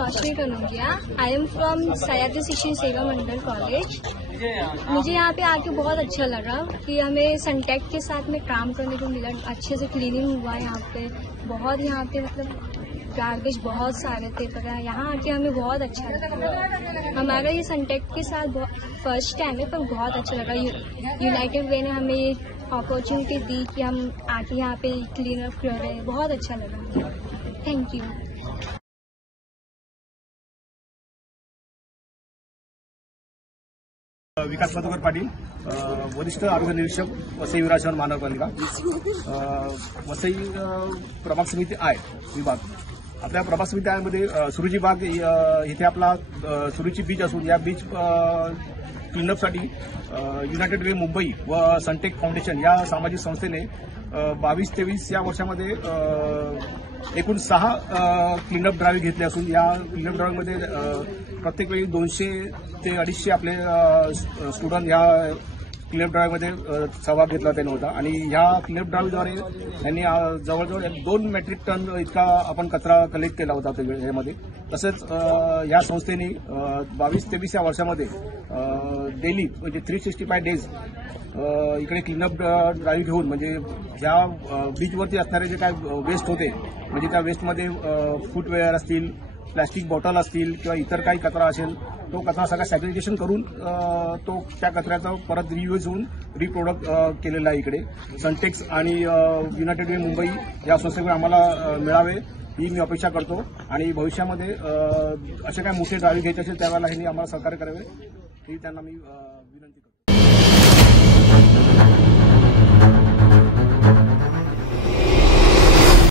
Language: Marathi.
Roshni Kanaujia. I am from Sayaji Shikshan Seva Mandal college. मुझे यहाँ पे आके बहुत अच्छा लगा कि हमें सनटेक के साथ में काम करने को मिला। अच्छे से क्लीनिंग हुआ यहाँ पे। बहुत यहाँ पे मतलब गार्बेज बहुत सारे थे, पर यहाँ आके हमें बहुत अच्छा लगा। हमारा ये सनटेक के साथ फर्स्ट टाइम है, पर बहुत अच्छा लगा। यूनाइटेड वे ने हमें ये अपॉर्चुनिटी दी कि हम आके यहाँ पे क्लीन अप कर रहे हैं। बहुत अच्छा लगा। Thank you. विकास मधुकर पाटील, वरिष्ठ आरोग्य निरीक्षक वसई विराजमान महानगरपालिका, वसई प्रभाग समिती आय विभाग। आपल्या प्रभाग समिती आयमध्ये सुरुची बाग इथे आपला सुरुची बीच असून या बीच क्लीनअपसाठी युनायटेड वे मुंबई व सनटेक फाउंडेशन या सामाजिक संस्थेने 22-23 या वर्षामध्ये एकूण 6 क्लीनअप ड्राईव्ह घेतले असून या क्लीनअप ड्राईव्हमध्ये प्रत्येक वेळी 200 ते 250 आपले स्टुडंट या क्लीनअप ड्राईव्हमध्ये सहभाग घेतला त्यांनी होता आणि ह्या क्लीनअप ड्राईव्हद्वारे त्यांनी जवळजवळ 2 मेट्रिक टन इतका आपण कचरा कलेक्ट केला होता त्यामध्ये। तसेच या संस्थेने 22-23 या वर्षामध्ये डेली म्हणजे 365 डेज इकडे क्लीनअप ड्राईव्ह घेऊन म्हणजे ह्या बीचवरती असणारे जे काय वेस्ट होते म्हणजे त्या वेस्टमध्ये फुटवेअर असतील, प्लास्टिक बॉटल असतील किंवा इतर काही कचरा असेल तो कचरा सगळा सॅग्रिगेशन करून तो त्या कचऱ्याचा परत रियूज होऊन रिप्रोडक्ट केलेला आहे इकडे। सनटेक्स आणि युनायटेड वे मुंबई या संस्थेकडे आम्हाला मिळावे ही मी अपेक्षा करतो आणि भविष्यामध्ये असे काही मोठे ड्राईव्ह घ्यायचे असेल त्यावेळेला हे आम्हाला सहकार्य करावे ही त्यांना मी विनंती करतो।